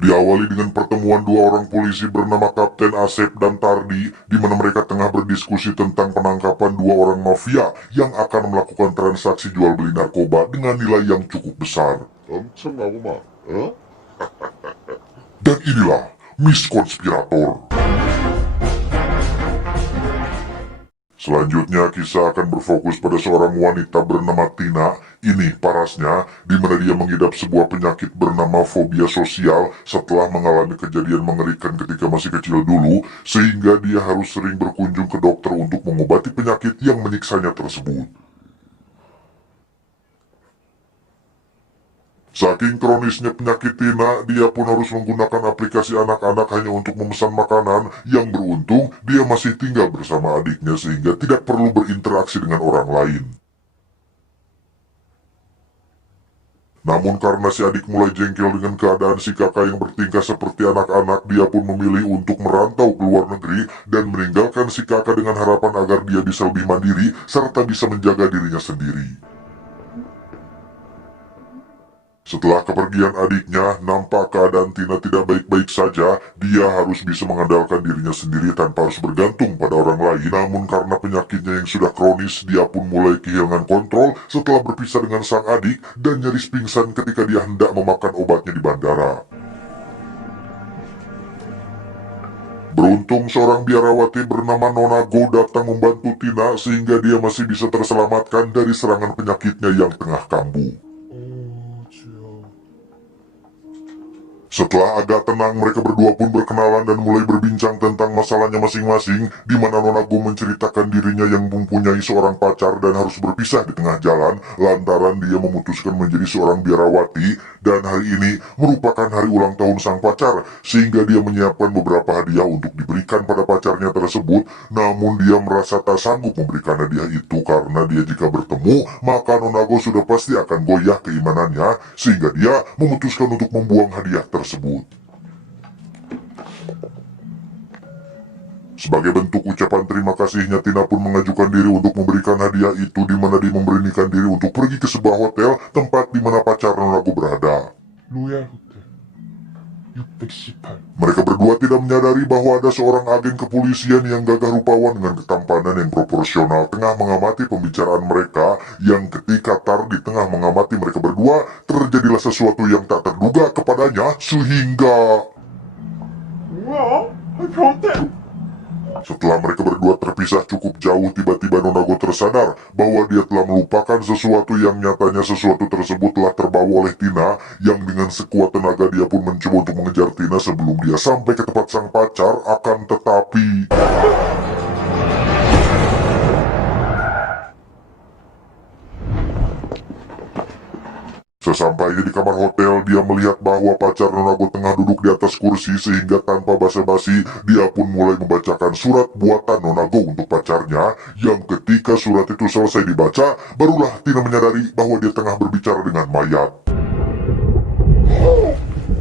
Diawali dengan pertemuan dua orang polisi bernama Kapten Asep dan Tardi, di mana mereka tengah berdiskusi tentang penangkapan dua orang mafia yang akan melakukan transaksi jual beli narkoba dengan nilai yang cukup besar. Dan inilah Miss Konspirator. Selanjutnya kisah akan berfokus pada seorang wanita bernama Tina. Ini parasnya, di mana dia mengidap sebuah penyakit bernama fobia sosial setelah mengalami kejadian mengerikan ketika masih kecil dulu, sehingga dia harus sering berkunjung ke dokter untuk mengobati penyakit yang menyiksanya tersebut. Saking kronisnya penyakit Tina, dia pun harus menggunakan aplikasi anak-anak hanya untuk memesan makanan. Yang beruntung, dia masih tinggal bersama adiknya sehingga tidak perlu berinteraksi dengan orang lain. Namun karena si adik mulai jengkel dengan keadaan si kakak yang bertingkah seperti anak-anak, dia pun memilih untuk merantau ke luar negeri dan meninggalkan si kakak dengan harapan agar dia bisa lebih mandiri serta bisa menjaga dirinya sendiri. Setelah kepergian adiknya, nampak keadaan Tina tidak baik-baik saja. Dia harus bisa mengandalkan dirinya sendiri tanpa harus bergantung pada orang lain. Namun karena penyakitnya yang sudah kronis, dia pun mulai kehilangan kontrol setelah berpisah dengan sang adik dan nyaris pingsan ketika dia hendak memakan obatnya di bandara. Beruntung seorang biarawati bernama Nona Go datang membantu Tina sehingga dia masih bisa terselamatkan dari serangan penyakitnya yang tengah kambuh. Setelah agak tenang, mereka berdua pun berkenalan dan mulai berbincang tentang masalahnya masing-masing, di mana Nona Go menceritakan dirinya yang mempunyai seorang pacar dan harus berpisah di tengah jalan, lantaran dia memutuskan menjadi seorang biarawati, dan hari ini merupakan hari ulang tahun sang pacar, sehingga dia menyiapkan beberapa hadiah untuk diberikan pada pacarnya tersebut, namun dia merasa tak sanggup memberikan hadiah itu karena dia jika bertemu, maka Nona Go sudah pasti akan goyah keimanannya, sehingga dia memutuskan untuk membuang hadiah tersebut. Sebagai bentuk ucapan terima kasihnya, Tina pun mengajukan diri untuk memberikan hadiah itu, di mana dia memberanikan diri untuk pergi ke sebuah hotel tempat di mana pacar Nona Go berada. 로얄 호텔 618. Mereka berdua tidak menyadari bahwa ada seorang agen kepolisian yang gagah rupawan dengan ketampanan yang proporsional tengah mengamati pembicaraan mereka, yang ketika Tardi tengah mengamati mereka berdua, terjadilah sesuatu yang tak terduga kepadanya sehingga... 뭐야? 변태! Setelah mereka berdua terpisah cukup jauh, tiba-tiba Nona Go tersadar bahwa dia telah melupakan sesuatu yang nyatanya sesuatu tersebut telah terbawa oleh Tina, yang dengan sekuat tenaga dia pun mencoba untuk mengejar Tina sebelum dia sampai ke tempat sang pacar, akan tetapi... Sesampainya di kamar hotel, dia melihat bahwa pacar Nona Go tengah duduk di atas kursi, sehingga tanpa basa-basi, dia pun mulai membacakan surat buatan Nona Go untuk pacarnya, yang ketika surat itu selesai dibaca, barulah Tina menyadari bahwa dia tengah berbicara dengan mayat.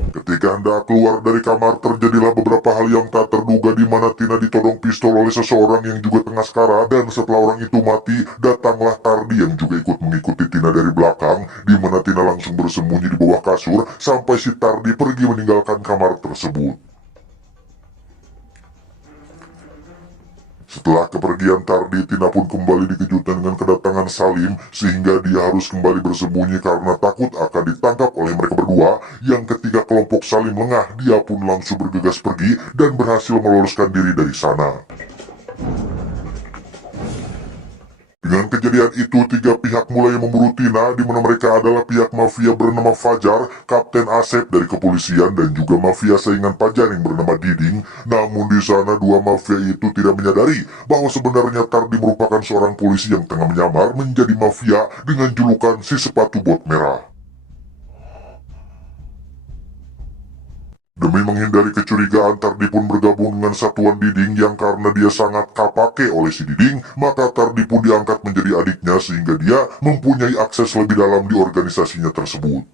Ketika hendak keluar dari kamar, terjadilah beberapa hal yang tak terduga, di mana Tina ditodong pistol oleh seseorang yang juga tengah sekarat, dan setelah orang itu mati, datanglah Tardi yang juga ikut mengikuti Tina dari belakang, di mana Tina langsung bersembunyi di bawah kasur sampai si Tardi pergi meninggalkan kamar tersebut. Setelah kepergian Tardi, Tina pun kembali dikejutkan dengan kedatangan Salim, sehingga dia harus kembali bersembunyi karena takut akan ditangkap oleh mereka berdua, yang ketika kelompok Salim lengah, dia pun langsung bergegas pergi dan berhasil meloloskan diri dari sana. Dengan kejadian itu, tiga pihak mulai memburu Tina, di mana mereka adalah pihak mafia bernama Fajar, Kapten Asep dari kepolisian, dan juga mafia saingan Fajar yang bernama Diding. Namun di sana dua mafia itu tidak menyadari bahwa sebenarnya Tardi merupakan seorang polisi yang tengah menyamar menjadi mafia dengan julukan si sepatu bot merah. Demi menghindari kecurigaan, Tardi pun bergabung dengan satuan Diding, yang karena dia sangat kapake oleh si Diding, maka Tardi pun diangkat menjadi adiknya sehingga dia mempunyai akses lebih dalam di organisasinya tersebut.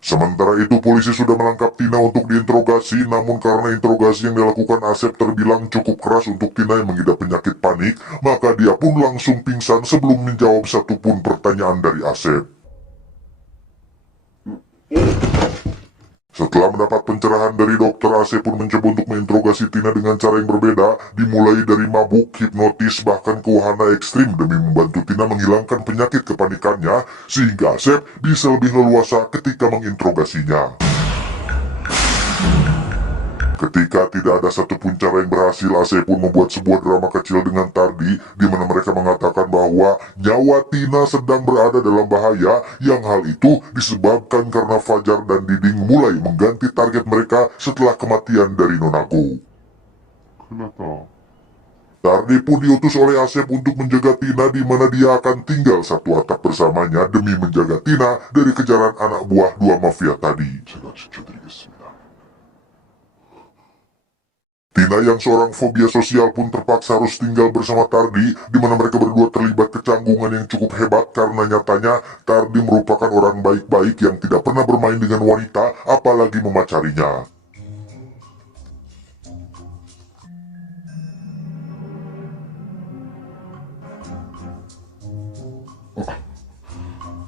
Sementara itu polisi sudah menangkap Tina untuk diinterogasi, namun karena interogasi yang dilakukan Asep terbilang cukup keras untuk Tina yang mengidap penyakit panik, maka dia pun langsung pingsan sebelum menjawab satupun pertanyaan dari Asep. Setelah mendapat pencerahan dari dokter, AC pun mencoba untuk menginterogasi Tina dengan cara yang berbeda, dimulai dari mabuk, hipnotis, bahkan ke wahana ekstrim demi membantu Tina menghilangkan penyakit kepanikannya, sehingga Asep bisa lebih leluasa ketika menginterogasinya. Ketika tidak ada satupun cara yang berhasil, AC pun membuat sebuah drama kecil dengan Tardi, di mana mereka mengatakan bahwa nyawa Tina sedang berada dalam bahaya, yang hal itu disebabkan karena Fajar dan Diding mulai mengganti target mereka setelah kematian dari Nonago. Kenapa? Tardi pun diutus oleh Asep untuk menjaga Tina, di mana dia akan tinggal satu atap bersamanya demi menjaga Tina dari kejaran anak buah dua mafia tadi. Tina yang seorang fobia sosial pun terpaksa harus tinggal bersama Tardi, di mana mereka berdua terlibat kecanggungan yang cukup hebat karena nyatanya Tardi merupakan orang baik-baik yang tidak pernah bermain dengan wanita, apalagi memacarinya.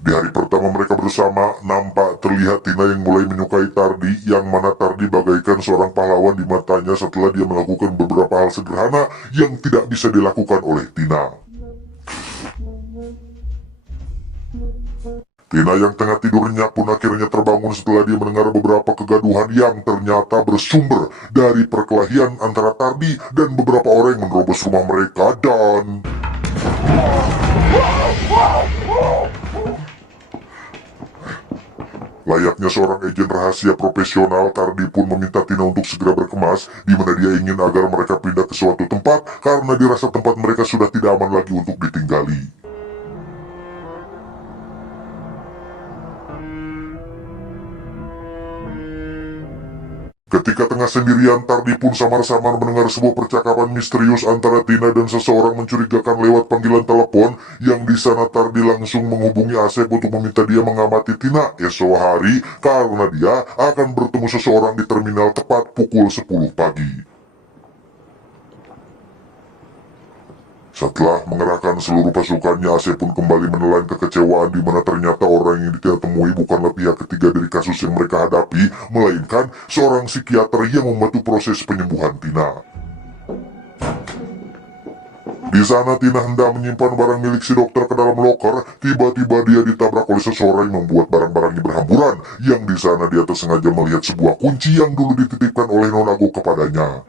Di hari pertama mereka bersama, nampak terlihat Tina yang mulai menyukai Tardi, yang mana Tardi bagaikan seorang pahlawan di matanya setelah dia melakukan beberapa hal sederhana yang tidak bisa dilakukan oleh Tina. Tina yang tengah tidur nyenyak pun akhirnya terbangun setelah dia mendengar beberapa kegaduhan yang ternyata bersumber dari perkelahian antara Tardi dan beberapa orang yang menerobos rumah mereka dan... Layaknya seorang agen rahasia profesional, Tardi pun meminta Tina untuk segera berkemas, di mana dia ingin agar mereka pindah ke suatu tempat karena dirasa tempat mereka sudah tidak aman lagi untuk ditinggali. Ketika tengah sendirian, Tardi pun samar-samar mendengar sebuah percakapan misterius antara Tina dan seseorang mencurigakan lewat panggilan telepon, yang di sana Tardi langsung menghubungi Asep untuk meminta dia mengamati Tina esok hari karena dia akan bertemu seseorang di terminal tepat pukul 10 pagi. Setelah mengerahkan seluruh pasukannya, Asep pun kembali menelan kekecewaan di mana ternyata orang yang dia temui bukanlah pihak ketiga dari kasus yang mereka hadapi, melainkan seorang psikiater yang membantu proses penyembuhan Tina. Di sana Tina hendak menyimpan barang milik si dokter ke dalam loker, tiba-tiba dia ditabrak oleh seseorang yang membuat barang-barangnya berhamburan, yang di sana dia tersengaja melihat sebuah kunci yang dulu dititipkan oleh Nonago kepadanya.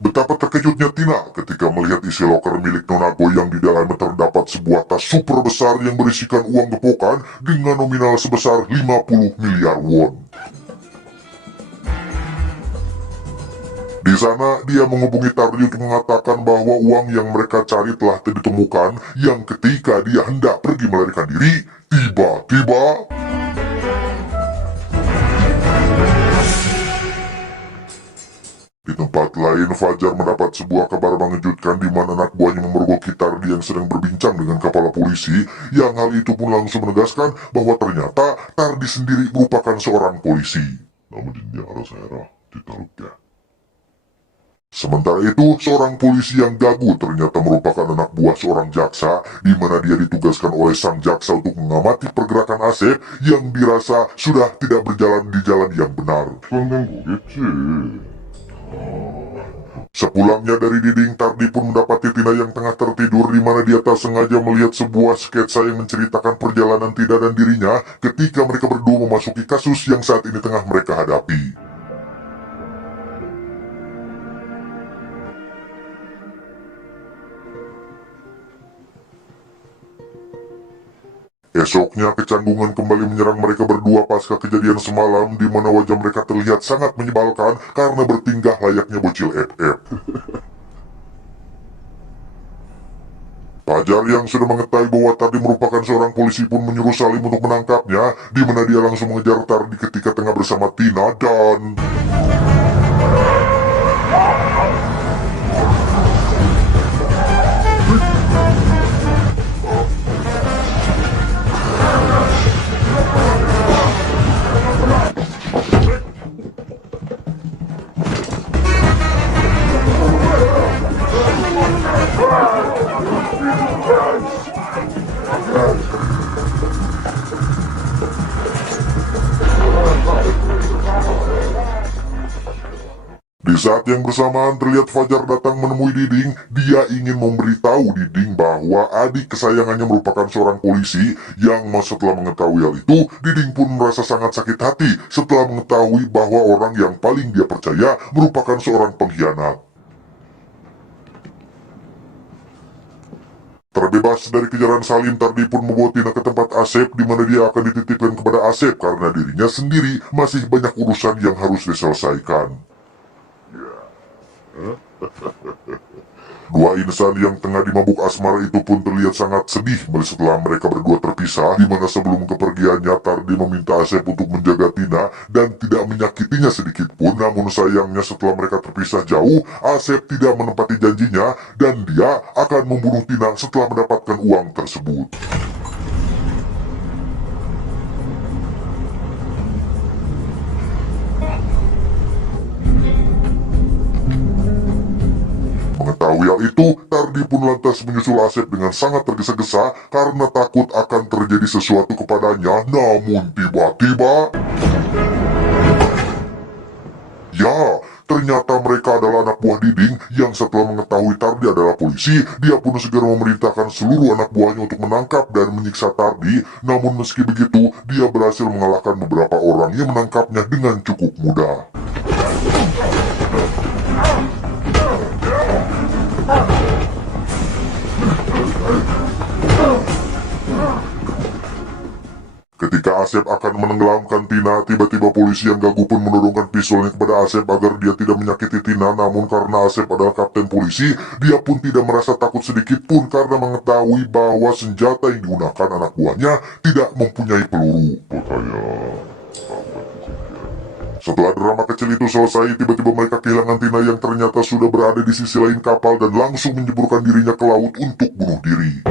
Betapa terkejutnya Tina ketika melihat isi loker milik Nonago yang di dalamnya terdapat sebuah tas super besar yang berisikan uang gepokan dengan nominal sebesar 50 miliar won. Di sana dia menghubungi Tardi untuk mengatakan bahwa uang yang mereka cari telah ditemukan, yang ketika dia hendak pergi melarikan diri, tiba-tiba... Di tempat lain, Fajar mendapat sebuah kabar mengejutkan di mana anak buahnya memergoki Tardi yang sedang berbincang dengan kepala polisi, yang hal itu pun langsung menegaskan bahwa ternyata Tardi sendiri merupakan seorang polisi. Namun ini arah ditaruhnya. Sementara itu, seorang polisi yang gagu ternyata merupakan anak buah seorang jaksa, di mana dia ditugaskan oleh sang jaksa untuk mengamati pergerakan Asep yang dirasa sudah tidak berjalan di jalan yang benar. Sepulangnya dari Diding, Tardi pun mendapati Tina yang tengah tertidur, di mana dia tak sengaja melihat sebuah sketsa yang menceritakan perjalanan Tina dan dirinya ketika mereka berdua memasuki kasus yang saat ini tengah mereka hadapi. Esoknya kecanggungan kembali menyerang mereka berdua pasca kejadian semalam, di mana wajah mereka terlihat sangat menyebalkan karena bertingkah layaknya bocil FF. Fajar yang sudah mengetahui bahwa Tardi merupakan seorang polisi pun menyuruh Salim untuk menangkapnya, di mana dia langsung mengejar Tardi ketika tengah bersama Tina dan... Di saat yang bersamaan terlihat Fajar datang menemui Diding. Dia ingin memberitahu Diding bahwa adik kesayangannya merupakan seorang polisi. Yang setelah mengetahui hal itu, Diding pun merasa sangat sakit hati setelah mengetahui bahwa orang yang paling dia percaya merupakan seorang pengkhianat. Terbebas dari kejaran Salim, Tardi pun membawa Tina ke tempat Asep di mana dia akan dititipkan kepada Asep karena dirinya sendiri masih banyak urusan yang harus diselesaikan. Dua insan yang tengah dimabuk asmara itu pun terlihat sangat sedih setelah mereka berdua terpisah, di mana sebelum kepergiannya Tardi meminta Asep untuk menjaga Tina dan tidak menyakitinya sedikit pun. Namun sayangnya setelah mereka terpisah jauh, Asep tidak menepati janjinya dan dia akan membunuh Tina setelah mendapatkan uang tersebut. Mengetahui hal itu, Tardi pun lantas menyusul Asep dengan sangat tergesa-gesa karena takut akan terjadi sesuatu kepadanya. Namun tiba-tiba, ya, ternyata mereka adalah anak buah Diding yang setelah mengetahui Tardi adalah polisi, dia pun segera memerintahkan seluruh anak buahnya untuk menangkap dan menyiksa Tardi. Namun meski begitu, dia berhasil mengalahkan beberapa orang yang menangkapnya dengan cukup mudah. Ketika Asep akan menenggelamkan Tina, tiba-tiba polisi yang gagu pun menodongkan pistolnya kepada Asep agar dia tidak menyakiti Tina. Namun karena Asep adalah kapten polisi, dia pun tidak merasa takut sedikit pun karena mengetahui bahwa senjata yang digunakan anak buahnya tidak mempunyai peluru. Setelah drama kecil itu selesai, tiba-tiba mereka kehilangan Tina yang ternyata sudah berada di sisi lain kapal dan langsung menjeburkan dirinya ke laut untuk bunuh diri.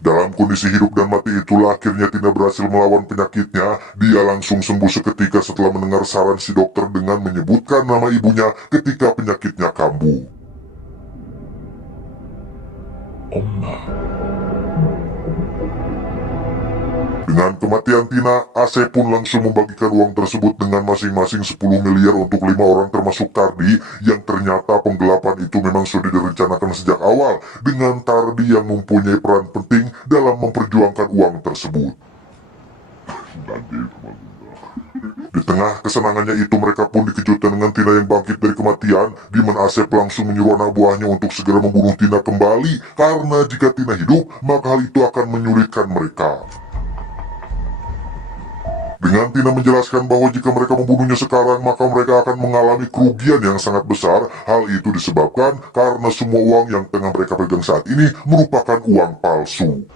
Dalam kondisi hidup dan mati itulah akhirnya Tina berhasil melawan penyakitnya. Dia langsung sembuh seketika setelah mendengar saran si dokter dengan menyebutkan nama ibunya ketika penyakitnya kambuh. Omna. Dengan kematian Tina, Asep pun langsung membagikan uang tersebut dengan masing-masing 10 miliar untuk 5 orang termasuk Tardi, yang ternyata penggelapan itu memang sudah direncanakan sejak awal dengan Tardi yang mempunyai peran penting dalam memperjuangkan uang tersebut. Di tengah kesenangannya itu mereka pun dikejutkan dengan Tina yang bangkit dari kematian, di mana Asep langsung menyuruh anak buahnya untuk segera membunuh Tina kembali karena jika Tina hidup maka hal itu akan menyulitkan mereka. Dengan Tina menjelaskan bahwa jika mereka membunuhnya sekarang maka mereka akan mengalami kerugian yang sangat besar. Hal itu disebabkan karena semua uang yang tengah mereka pegang saat ini merupakan uang palsu.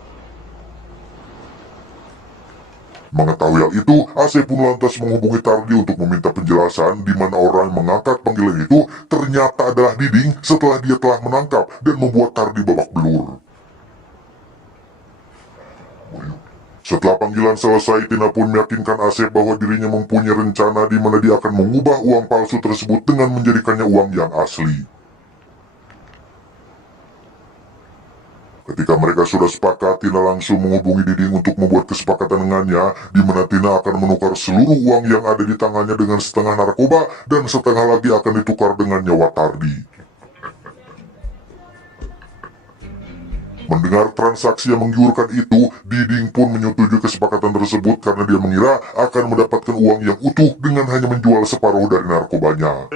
Mengetahui hal itu, Asep pun lantas menghubungi Tardi untuk meminta penjelasan, di mana orang yang mengangkat panggilan itu ternyata adalah Diding setelah dia telah menangkap dan membuat Tardi babak belur. Setelah panggilan selesai, Tina pun meyakinkan Asep bahwa dirinya mempunyai rencana di mana dia akan mengubah uang palsu tersebut dengan menjadikannya uang yang asli. Ketika mereka sudah sepakat, Tina langsung menghubungi Diding untuk membuat kesepakatan dengannya, di mana Tina akan menukar seluruh uang yang ada di tangannya dengan setengah narkoba dan setengah lagi akan ditukar dengan nyawa Tardi. Mendengar transaksi yang menggiurkan itu, Diding pun menyetujui kesepakatan tersebut karena dia mengira akan mendapatkan uang yang utuh dengan hanya menjual separuh dari narkobanya.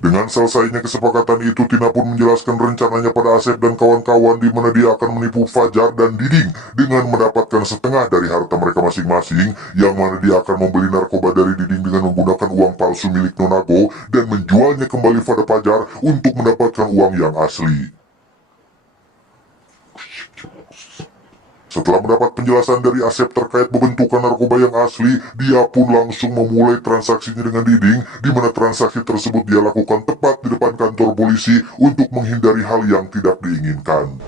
Dengan selesainya kesepakatan itu, Tina pun menjelaskan rencananya pada Asep dan kawan-kawan, di mana dia akan menipu Fajar dan Diding dengan mendapatkan setengah dari harta mereka masing-masing, yang mana dia akan membeli narkoba dari Diding dengan menggunakan uang palsu milik Nonago dan menjualnya kembali pada Fajar untuk mendapatkan uang yang asli. Setelah mendapat penjelasan dari Asep terkait pembentukan narkoba yang asli, dia pun langsung memulai transaksinya dengan Diding, di mana transaksi tersebut dia lakukan tepat di depan kantor polisi untuk menghindari hal yang tidak diinginkan.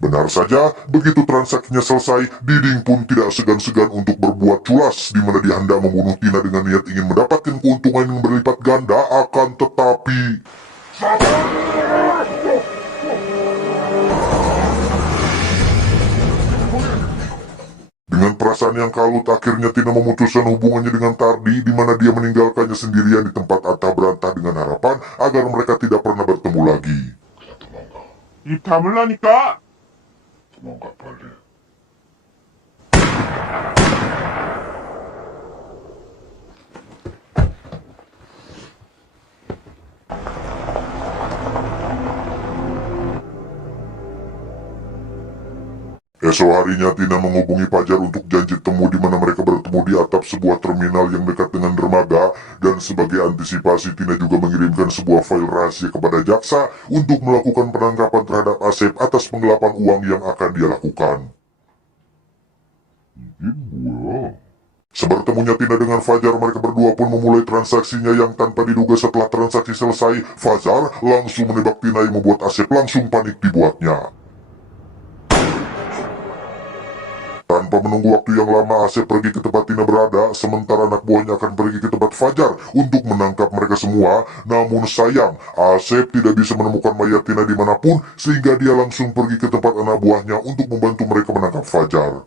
Benar saja, begitu transaksinya selesai, Diding pun tidak segan-segan untuk berbuat culas, di mana dia hendak membunuh Tina dengan niat ingin mendapatkan keuntungan yang berlipat ganda. Akan tetapi, perasaan yang kalut, akhirnya Tina memutuskan hubungannya dengan Tardi, di mana dia meninggalkannya sendirian di tempat antah berantah dengan harapan agar mereka tidak pernah bertemu lagi. 입 다물라니까! 도망가 빨리. Esok harinya Tina menghubungi Fajar untuk janji temu di mana mereka bertemu di atap sebuah terminal yang dekat dengan dermaga, dan sebagai antisipasi Tina juga mengirimkan sebuah file rahasia kepada jaksa untuk melakukan penangkapan terhadap Asep atas penggelapan uang yang akan dia lakukan. 이게 뭐야? Sebertemunya Tina dengan Fajar, mereka berdua pun memulai transaksinya yang tanpa diduga setelah transaksi selesai, Fajar langsung menembak Tina yang membuat Asep langsung panik dibuatnya. Tanpa menunggu waktu yang lama, Asep pergi ke tempat Tina berada, sementara anak buahnya akan pergi ke tempat Fajar untuk menangkap mereka semua. Namun sayang, Asep tidak bisa menemukan mayat Tina dimanapun, sehingga dia langsung pergi ke tempat anak buahnya untuk membantu mereka menangkap Fajar.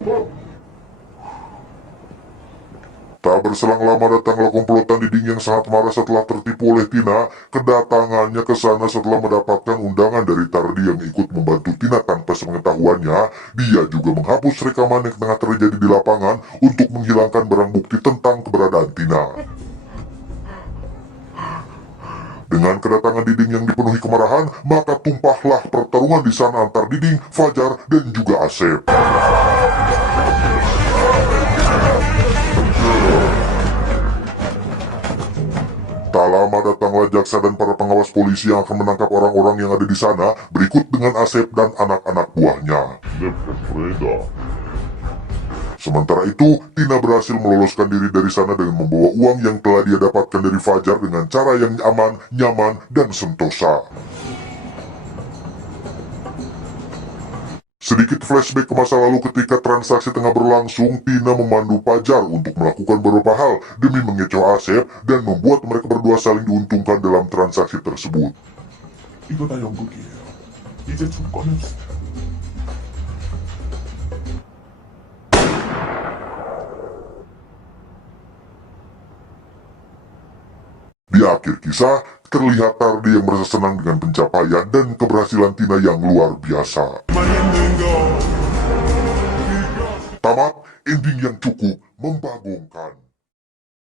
Tak berselang lama datanglah komplotan Diding yang sangat marah setelah tertipu oleh Tina. Kedatangannya ke sana setelah mendapatkan undangan dari Tardi yang ikut membantu Tina tanpa sepengetahuannya. Dia juga menghapus rekaman yang tengah terjadi di lapangan untuk menghilangkan barang bukti tentang keberadaan Tina. Dengan kedatangan Diding yang dipenuhi kemarahan, maka tumpahlah pertarungan di sana antar Diding, Fajar, dan juga Asep. Tak lama datanglah jaksa dan para pengawas polisi yang akan menangkap orang-orang yang ada di sana, berikut dengan Asep dan anak-anak buahnya. Freda. Sementara itu, Tina berhasil meloloskan diri dari sana dengan membawa uang yang telah dia dapatkan dari Fajar dengan cara yang aman, nyaman, dan sentosa. Sedikit flashback ke masa lalu ketika transaksi tengah berlangsung, Tina memandu Fajar untuk melakukan beberapa hal demi mengecoh Asep dan membuat mereka berdua saling diuntungkan dalam transaksi tersebut. 이거 다 연극이에요. 이제 좀 꺼냅시다. Di akhir kisah, terlihat Tardi yang merasa senang dengan pencapaian dan keberhasilan Tina yang luar biasa. Tamat, ending yang cukup membagongkan.